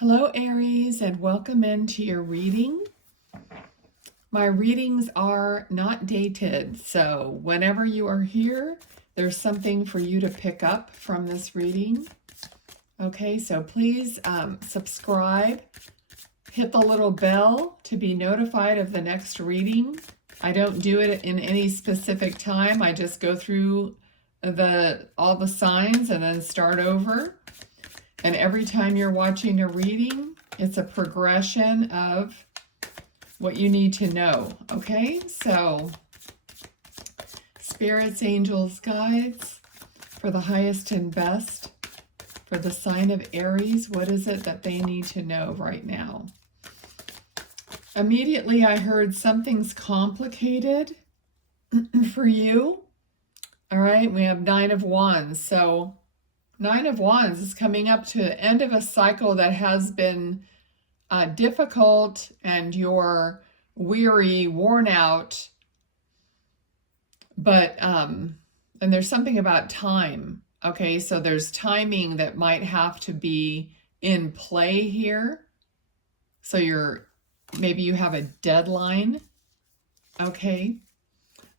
Hello, Aries, and welcome into your reading. My readings are not dated, so whenever you are here, there's something for you to pick up from this reading. Okay, so please subscribe, hit the little bell to be notified of the next reading. I don't do it in any specific time. I just go through all the signs and then start over. And every time you're watching a reading, it's a progression of what you need to know. Okay, so spirits, angels, guides, for the highest and best, for the sign of Aries, what is it that they need to know right now? Immediately I heard something's complicated for you. All right, we have Nine of Wands. So Nine of Wands is coming up to the end of a cycle that has been difficult, and you're weary, worn out. But, and there's something about time. Okay, so there's timing that might have to be in play here. So maybe you have a deadline. Okay,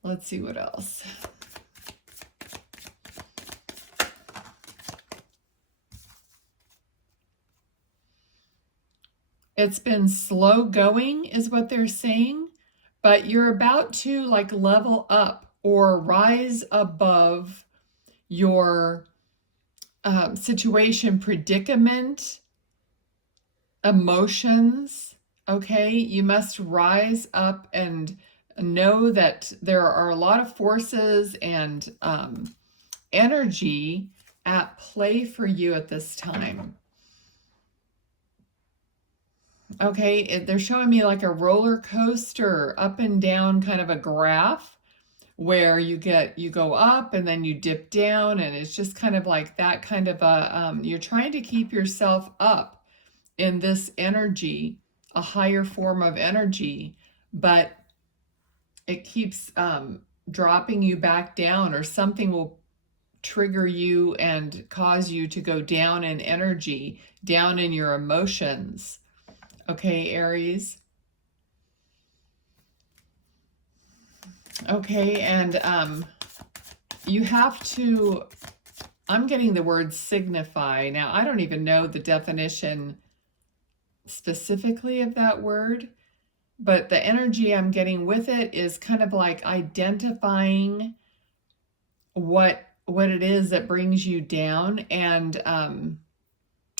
let's see what else. It's been slow going is what they're saying, but you're about to like level up or rise above your situation, predicament, emotions. Okay, you must rise up and know that there are a lot of forces and energy at play for you at this time. Okay, they're showing me like a roller coaster, up and down kind of a graph where you go up and then you dip down, and it's just kind of like that kind of a, you're trying to keep yourself up in this energy, a higher form of energy, but it keeps dropping you back down, or something will trigger you and cause you to go down in energy, down in your emotions. Okay, Aries. Okay, and you have to, I'm getting the word signify. Now, I don't even know the definition specifically of that word, but the energy I'm getting with it is kind of like identifying what it is that brings you down, and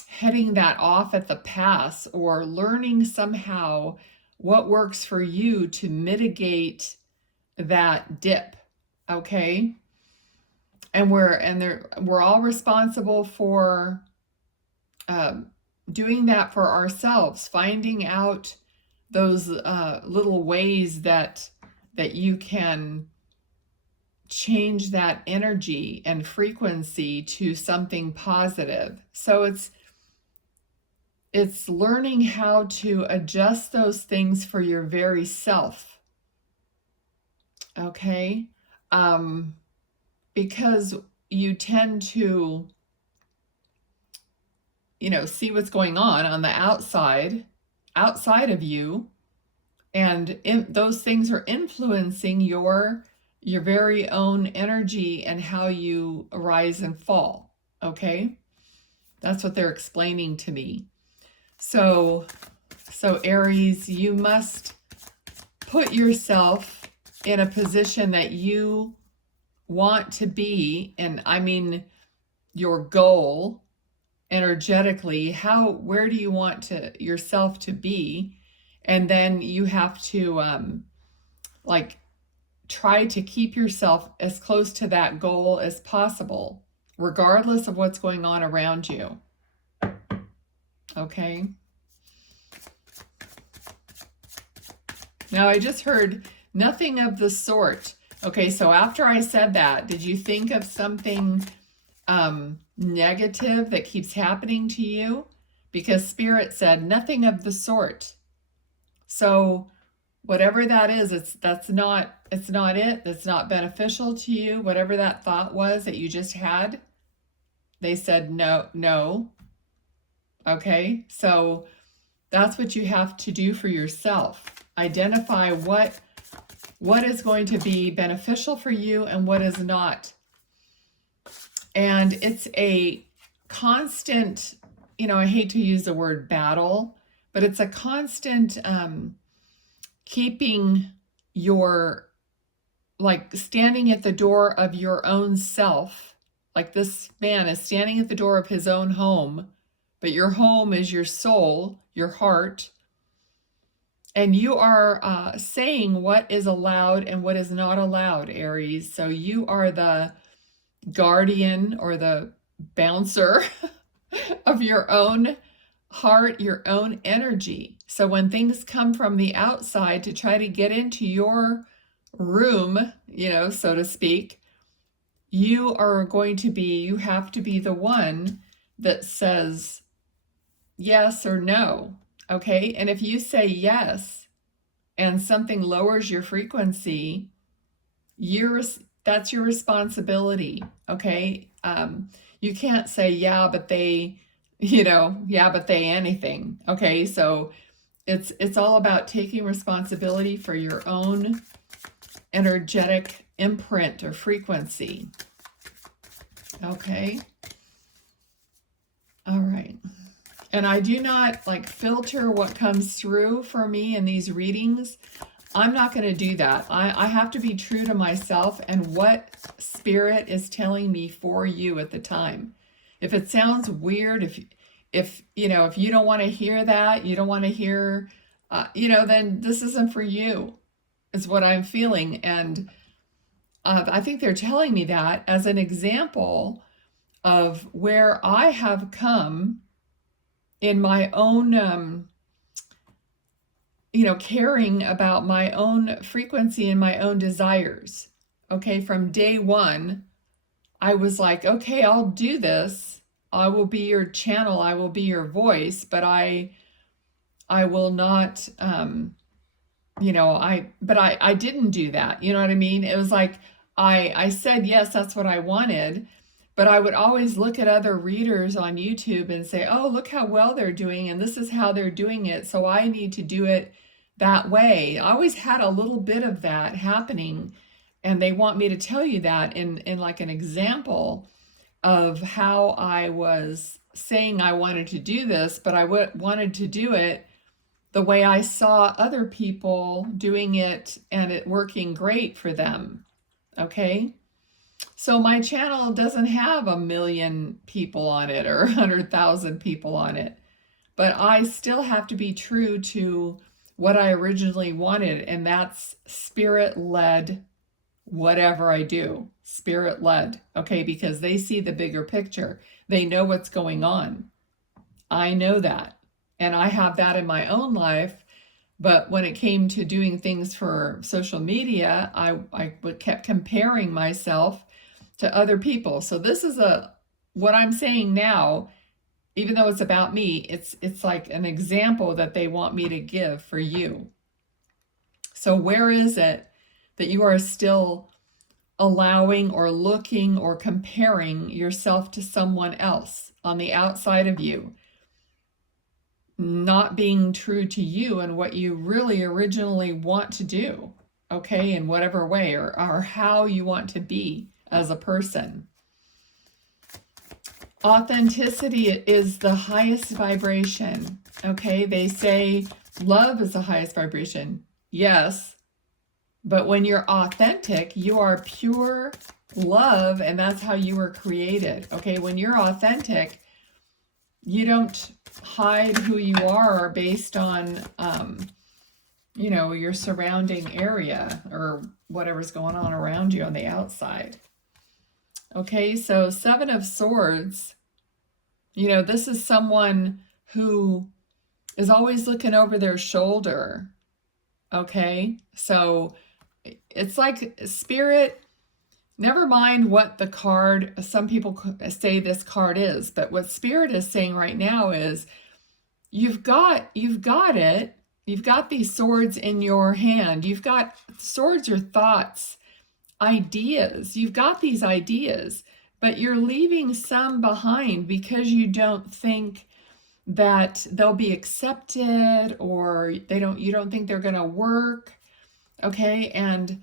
heading that off at the pass, or learning somehow what works for you to mitigate that dip. Okay, and we're all responsible for doing that for ourselves, finding out those little ways that you can change that energy and frequency to something positive. So it's learning how to adjust those things for your very self. Okay, because you tend to, see what's going on the outside of you, and those things are influencing your very own energy and how you rise and fall. Okay, that's what they're explaining to me. So Aries, you must put yourself in a position that you want to be, and I mean your goal energetically. Where do you want yourself to be? And then you have to like try to keep yourself as close to that goal as possible, regardless of what's going on around you. Okay. Now I just heard nothing of the sort. Okay, so after I said that, did you think of something negative that keeps happening to you? Because Spirit said nothing of the sort. So whatever that is, that's not it. That's not beneficial to you. Whatever that thought was that you just had, they said no. Okay, so that's what you have to do for yourself. Identify what is going to be beneficial for you and what is not. And it's a constant, I hate to use the word battle, but it's a constant keeping your, like standing at the door of your own self. Like this man is standing at the door of his own home, but your home is your soul, your heart. And you are saying what is allowed and what is not allowed, Aries. So you are the guardian or the bouncer of your own heart, your own energy. So when things come from the outside to try to get into your room, so to speak, you have to be the one that says yes or no. Okay. And if you say yes and something lowers your frequency, that's your responsibility. Okay. You can't say, yeah, but they anything. Okay. So it's all about taking responsibility for your own energetic imprint or frequency. Okay. All right. And I do not filter what comes through for me in these readings. I'm not going to do that. I have to be true to myself and what spirit is telling me for you at the time. If it sounds weird, if you don't want to hear that, you don't want to hear, then this isn't for you, is what I'm feeling. And I think they're telling me that as an example of where I have come in my own, caring about my own frequency and my own desires. Okay, from day one, I was like, okay, I'll do this. I will be your channel. I will be your voice, but I will not, I didn't do that. You know what I mean? It was like, I said, yes, that's what I wanted. But I would always look at other readers on YouTube and say, oh, look how well they're doing. And this is how they're doing it. So I need to do it that way. I always had a little bit of that happening. And they want me to tell you that in like an example of how I was saying I wanted to do this, but I wanted to do it the way I saw other people doing it and it working great for them. Okay? So my channel doesn't have 1 million people on it or 100,000 people on it, but I still have to be true to what I originally wanted, and that's spirit-led whatever I do, spirit-led, okay, because they see the bigger picture. They know what's going on. I know that, and I have that in my own life. But when it came to doing things for social media, I kept comparing myself to other people. So this is what I'm saying now, even though it's about me, it's like an example that they want me to give for you. So where is it that you are still allowing or looking or comparing yourself to someone else on the outside of you? Not being true to you and what you really originally want to do, okay, in whatever way, or how you want to be as a person. Authenticity is the highest vibration, okay? They say love is the highest vibration. Yes, but when you're authentic, you are pure love, and that's how you were created, okay? When you're authentic, you don't hide who you are based on, your surrounding area or whatever's going on around you on the outside. Okay, so 7 of Swords, this is someone who is always looking over their shoulder. Okay, so it's like spirit. Never mind what the card, some people say this card is, but what spirit is saying right now is you've got it. You've got these swords in your hand. You've got swords or thoughts, ideas. You've got these ideas, but you're leaving some behind because you don't think that they'll be accepted, or you don't think they're going to work. Okay? And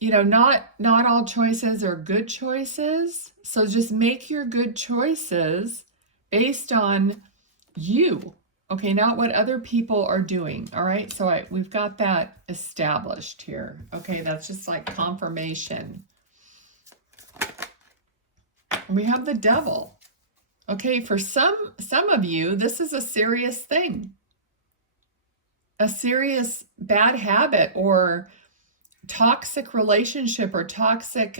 not all choices are good choices. So just make your good choices based on you. Okay, not what other people are doing. All right, so we've got that established here. Okay, that's just like confirmation. We have the devil. Okay, for some of you, this is a serious thing. A serious bad habit or toxic relationship or toxic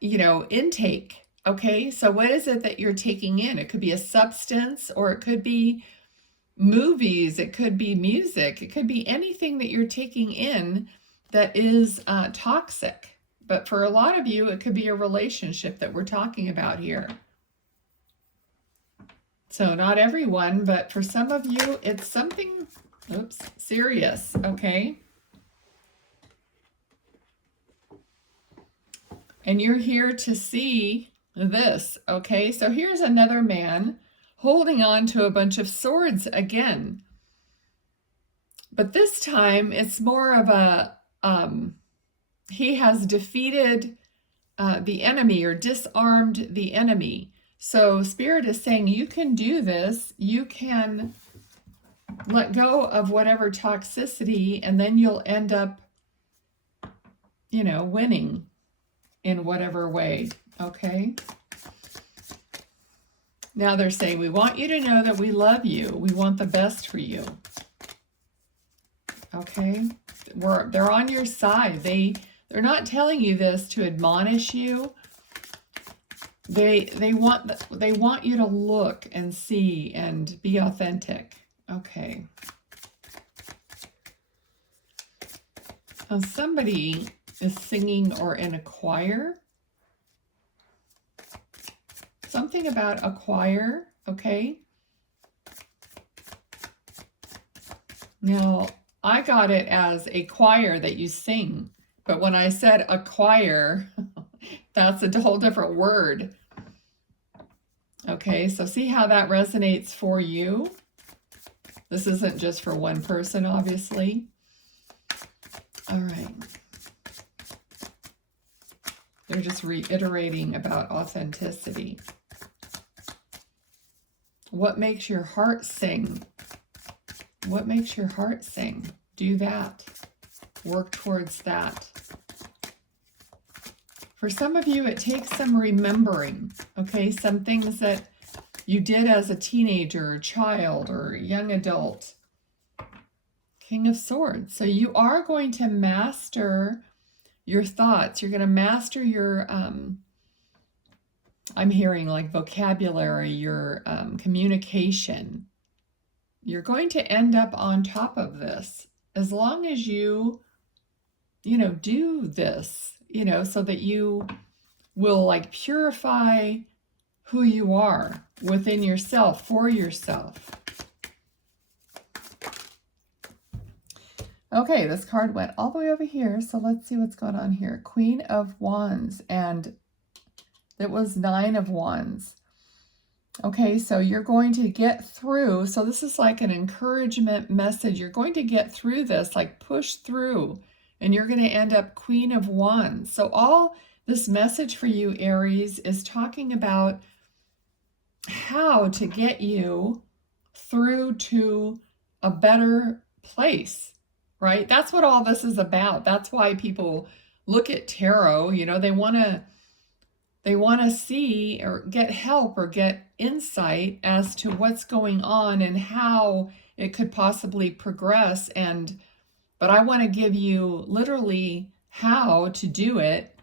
intake. Okay, so what is it that you're taking in? It could be a substance, or it could be movies, it could be music, it could be anything that you're taking in that is toxic. But for a lot of you, it could be a relationship that we're talking about here. So not everyone, but for some of you, it's something, serious, okay? And you're here to see this, okay? So here's another man holding on to a bunch of swords again. But this time, it's more of a, he has defeated the enemy or disarmed the enemy. So Spirit is saying, you can do this. You can let go of whatever toxicity, and then you'll end up, winning in whatever way, okay? Now they're saying, we want you to know that we love you. We want the best for you. Okay? They're on your side. They're not telling you this to admonish you. They want you to look and see and be authentic. Okay. Now somebody is singing or in a choir. Something about a choir, okay? Now, I got it as a choir that you sing, but when I said a choir, that's a whole different word. Okay, so see how that resonates for you? This isn't just for one person, obviously. All right. They're just reiterating about authenticity. What makes your heart sing? What makes your heart sing? Do that. Work towards that. For some of you, it takes some remembering, okay? Some things that you did as a teenager, or child, or young adult. King of Swords. So you are going to master your thoughts. You're going to master your, I'm hearing like vocabulary, your communication. You're going to end up on top of this as long as you, do this, so that you will like purify who you are within yourself, for yourself. Okay, this card went all the way over here, so let's see what's going on here. Queen of Wands, and it was 9 of Wands. Okay, so you're going to get through. So this is like an encouragement message. You're going to get through this, like push through, and you're going to end up Queen of Wands. So all this message for you, Aries, is talking about how to get you through to a better place, right? That's what all this is about. That's why people look at tarot, they want to see or get help or get insight as to what's going on and how it could possibly progress. But I want to give you literally how to do it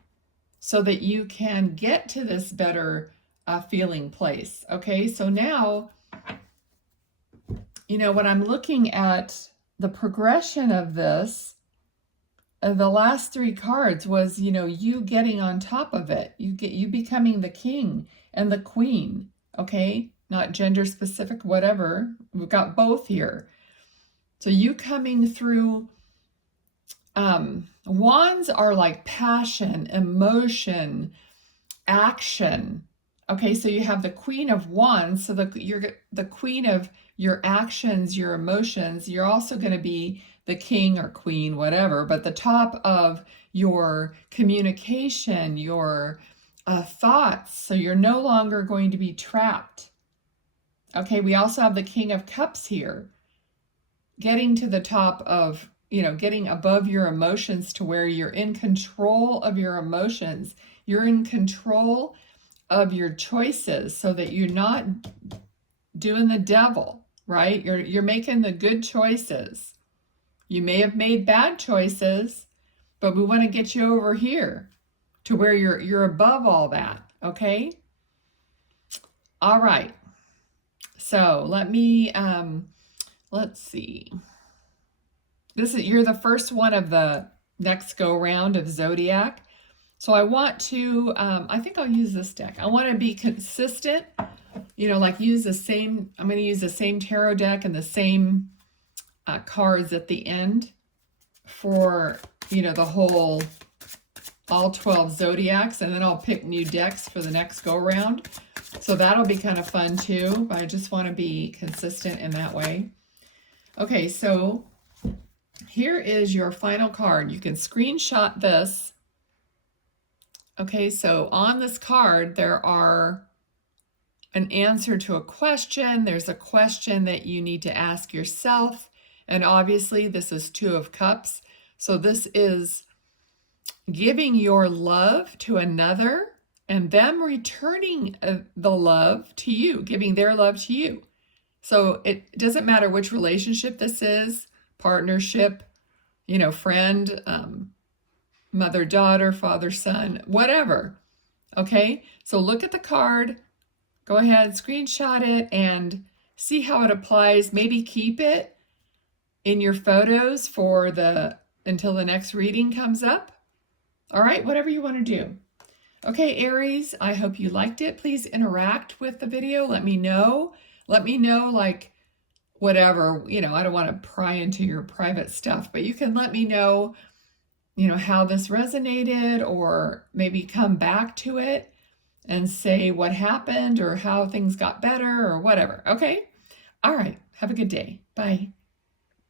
so that you can get to this better feeling place. Okay, so now, when I'm looking at the progression of this, the last 3 cards was, you getting on top of it. You becoming the king and the queen, okay? Not gender specific, whatever. We've got both here. So you coming through, wands are like passion, emotion, action, Okay, so you have the Queen of Wands, so you're the queen of your actions, your emotions. You're also going to be the king or queen, whatever, but the top of your communication, your thoughts. So you're no longer going to be trapped. Okay, we also have the King of Cups here, getting to the top of, getting above your emotions to where you're in control of your emotions. You're in control of your choices so that you're not doing the devil, right? You're making the good choices. You may have made bad choices, but we want to get you over here to where you're above all that, okay? All right. So let's see. You're the first one of the next go round of Zodiac. So I want to, I think I'll use this deck. I want to be consistent, like use the same, I'm going to use the same tarot deck and the same cards at the end for, the whole, all 12 Zodiacs, and then I'll pick new decks for the next go round. So that'll be kind of fun too, but I just want to be consistent in that way. Okay, so here is your final card. You can screenshot this. Okay, so on this card, there are an answer to a question. There's a question that you need to ask yourself. And obviously, this is Two of Cups. So this is giving your love to another and them returning the love to you, giving their love to you. So it doesn't matter which relationship this is, partnership, friend, mother, daughter, father, son, whatever. Okay, so look at the card, go ahead, screenshot it, and see how it applies. Maybe keep it in your photos until the next reading comes up. All right, whatever you want to do. Okay, Aries, I hope you liked it. Please interact with the video. Let me know. Let me know, like, whatever, I don't want to pry into your private stuff, but you can let me know, how this resonated, or maybe come back to it and say what happened or how things got better or whatever. Okay? All right. Have a good day. Bye.